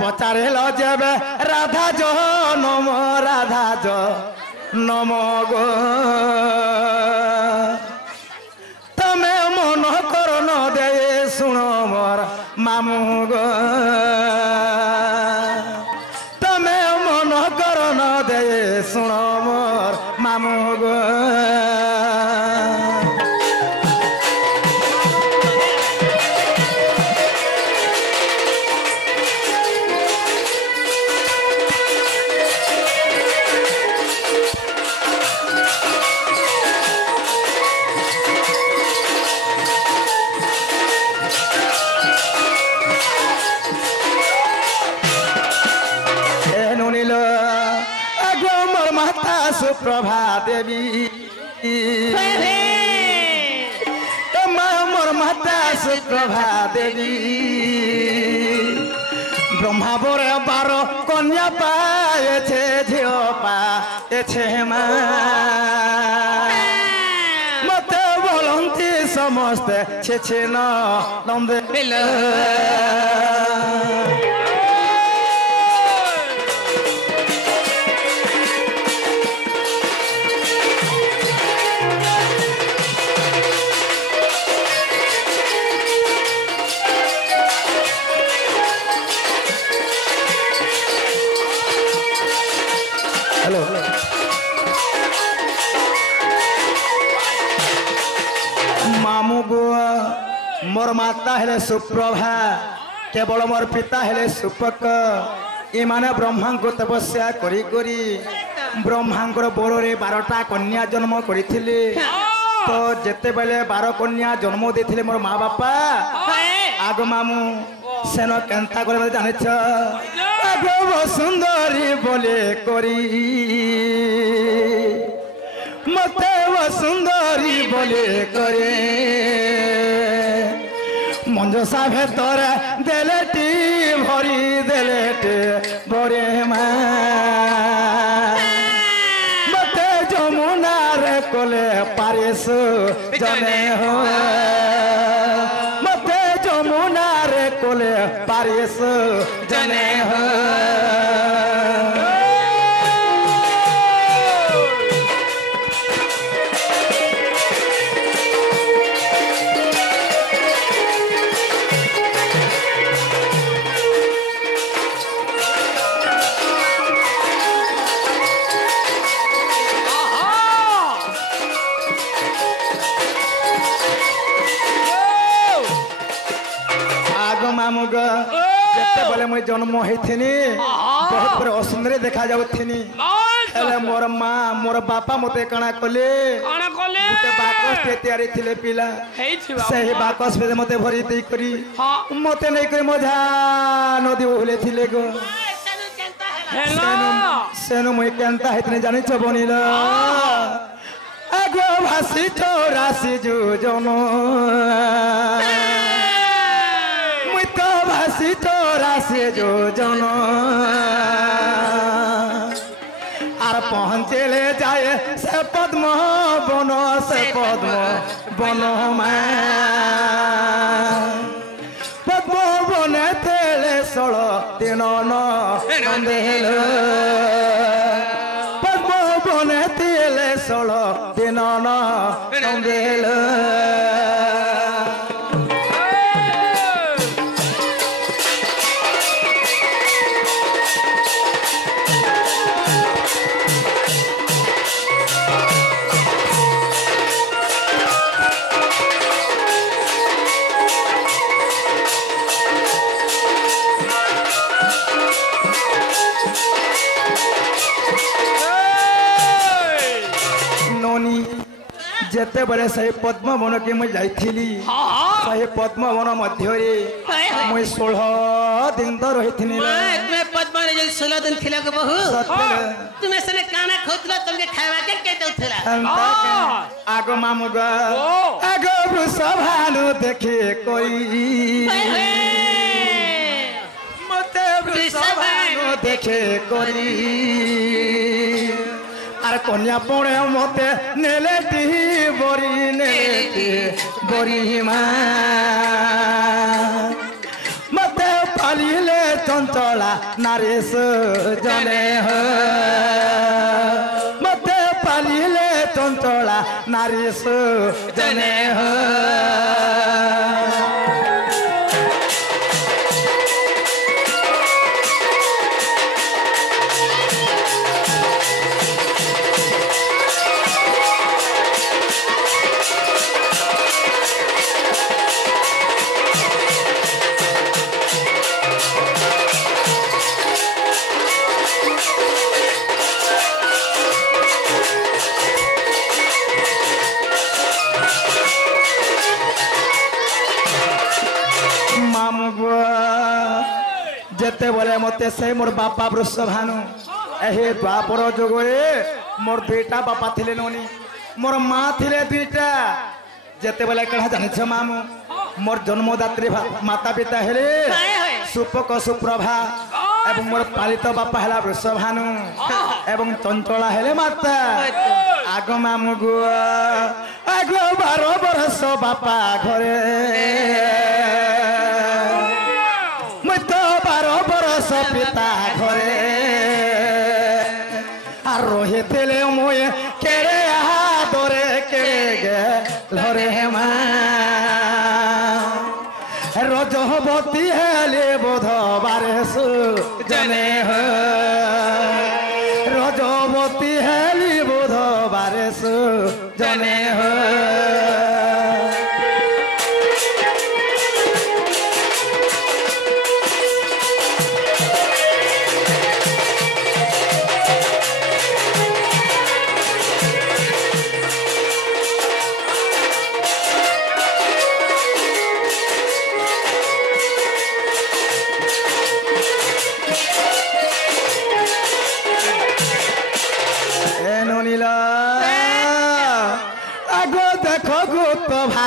पचारे जेबे राधा जो नम राधा जो नम गो तमे मन कर न दे शुण मोर मामू गो तमे मन कर न दे शुण मोर मामू गो सुप्रभा देवी मोर माता सुप्रभा देवी ब्रह्मा बोरे 12 कन्या पाए झिओ पाए मा मते बोलती समस्ते छे न नंदे मामू गो मोर माता हेले सुप्रभा केवल मोर पिता हेले सुपक इमाने ब्रह्मा को तपस्या करी करी ब्रह्मा बोरे 12टा कन्या जन्म करथिले तो जेते बेले 12 कन्या जन्म देथिले मोर माँ बापा आगो मामू सेन केंता करे जानिछ आगो सुंदरी बोले करी मते सुंदरी बोले करे मंजसा भेतर देलेटी भरी देलेटे बरे मा मते जमुना रे कोले पारिस जने हो मते जमुना रे कोले पारिस जने हो मुझे जन्म होइथिनी बहुत बड़े असुंदर देखा जाउथिनी हेले मोर माँ मोर बापा मते कणा कले मते बाकस ते तयारी थिले पिला सही बाकस पे मते भरी देई करी मते नै करी मजा नदी ओले थिले गो सेनु मुई केनता हेतने जानि छ बनिला आगो भासी राशि जो जनो भासी राशि जो जन आर पहुँचले जाए से पद्म बन पद्म पद्म बने तेले 16 दिन नंदेल पद्म बने तेले 16 दिन नंदेल जेते बड़े सही पद्म वन के मुझे जाइथिली सही पद्म वन मध्य रे मुझे 16 दिन तो रहिथिनी मैं पद्म रे 16 दिन थिला के बहु तुम्हें सने काना खोतला तुमके खावा के दउथला आगो मामू ग आगो सभानु देखे कोई मते सभानु देखे कोई आर कन्या पड़े मते नेलेटी बोरी मा मते पालिले चंचला नारी सुजने हो मते पालिले चंचला नारी सुजने हो जेते बोले मते से मोर बापा वृषभानु एहे द्वापर जुगरे मोर दुईटा बापा थिले नोनी मोर माँ थिले दुईटा जेते बोले कहा जानि छ मामू मोर जन्मदात्री माता पिता हेले सुपक सुप्रभा एवं मोर पालित बापा हेला वृषभानु एवं चंचला हेले माता आग मामू गो आग 12 बरस बापा घरे पिता घरे और रोहे तेले मोए केरे आदरे केरे गे लरे हेमा रजवती हेले बुधवारे सुजने हो रजवती हेली बुधवारे सुजने हो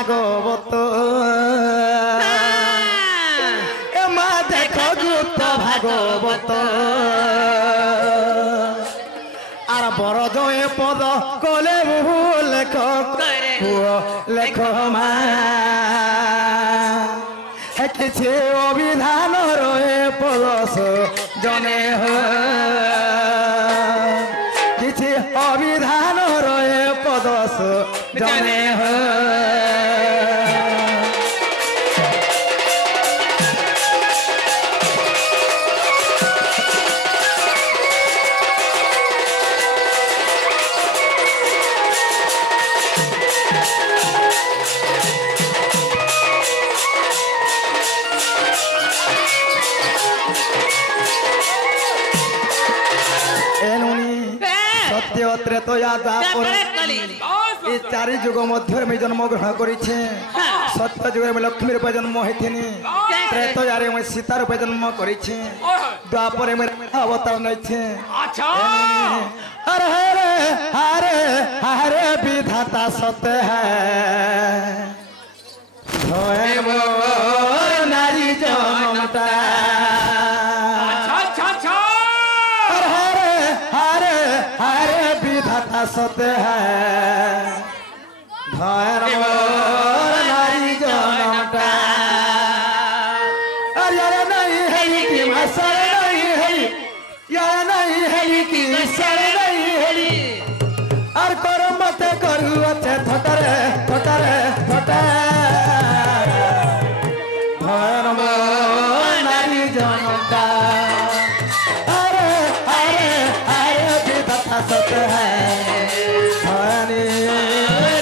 भागवत एमा देख गुप्त भागवत आर बरद ए पद कले बहु लेख लेख मा किसी अभिधान रहे पदस जने हो किसी अभिधान रहे पदस जने हो चारि जुग मध्य में जन्म ग्रहण करिछे सत्य जुग में लक्ष्मी रूप जन्म होइथिनी त्रेतयारे में सीता रूप जन्म करिछे द्वापर में अवतार नइछे अच्छा अरे हरे हरे विधाता सत्य है होए वो नारी जन्मता सत्य है धर्म नारी जनता अरे नहीं है कि मसर नहीं है यार नहीं है कि सर नहीं है और कर मत करू अच्छे थटरे थटरे थटरे धर्म नारी जनता अरे अरे अरे विधाता सत्य है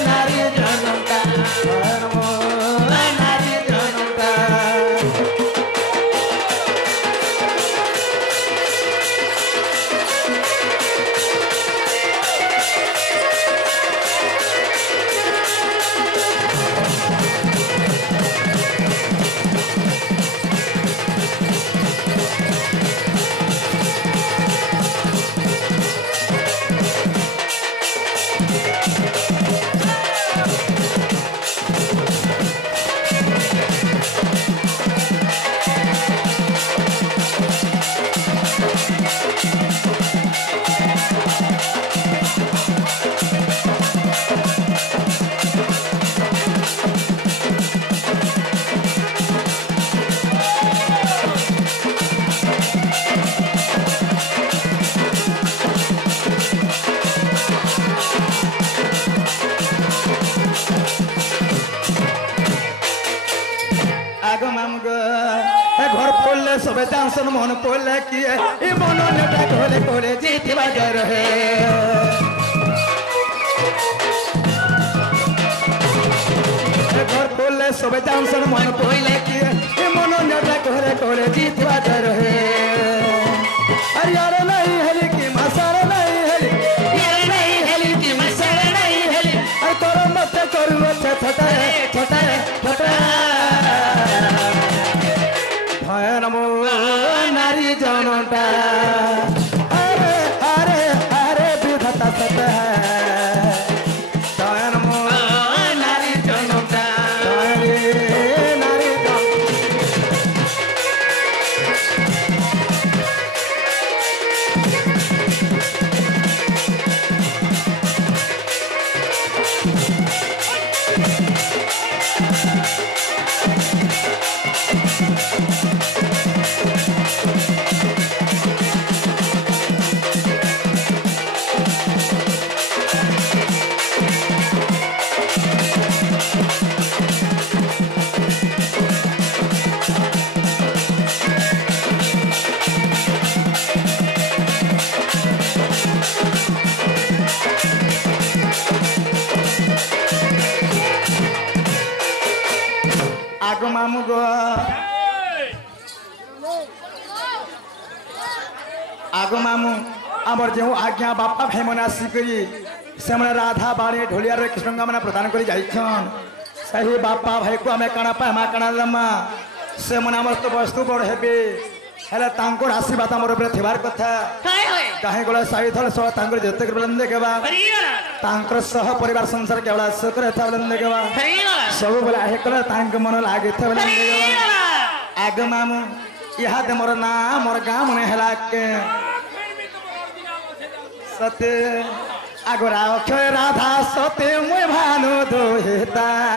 नारी जनता सबे जानसन मन पोले किए ई मन नेटा कोले कोले जीतवा जा रहे घर पोले सबे जानसन मन पोले किए ई मन नेटा कोले कोले जीतवा जा रहे अरे यार नहीं हली की मसार नहीं हली यार नहीं हेली की मसाला नहीं हेली अरे तोरा मत करू अच्छा छोटा छोटा छोटा भय नमो नारी जनता अरे अरे अरे विधाता सत है भय नमो नारी जनता अरे नारी आगो मामू गो आगो मामू आमर जो आज्ञा बापा भाई मन आसिकरी से मन राधा बाणी ढोलियार कृष्ण मैंने प्रदान कर जाइछन सही बापा भाई को आम काना पामा काना दमा से मन आमर तो वस्तु बड़ हेबे हेले तांकर आशीर्वाद आमर ऊपर थिबार कथा काय होय काहे गोला साई थल सो तांकर जते कर बलंदे केबा हरिया तांकर सह परिवार संसार केवला सकर था बलंदे केबा हरिया सब बोला हे कल तांक मन लागे थे बलंदे केबा आग मामू इहा दे मोर ना मोर गाम ने हला के सते आगोरा अक्षय राधा सते मुय भानु दोहेता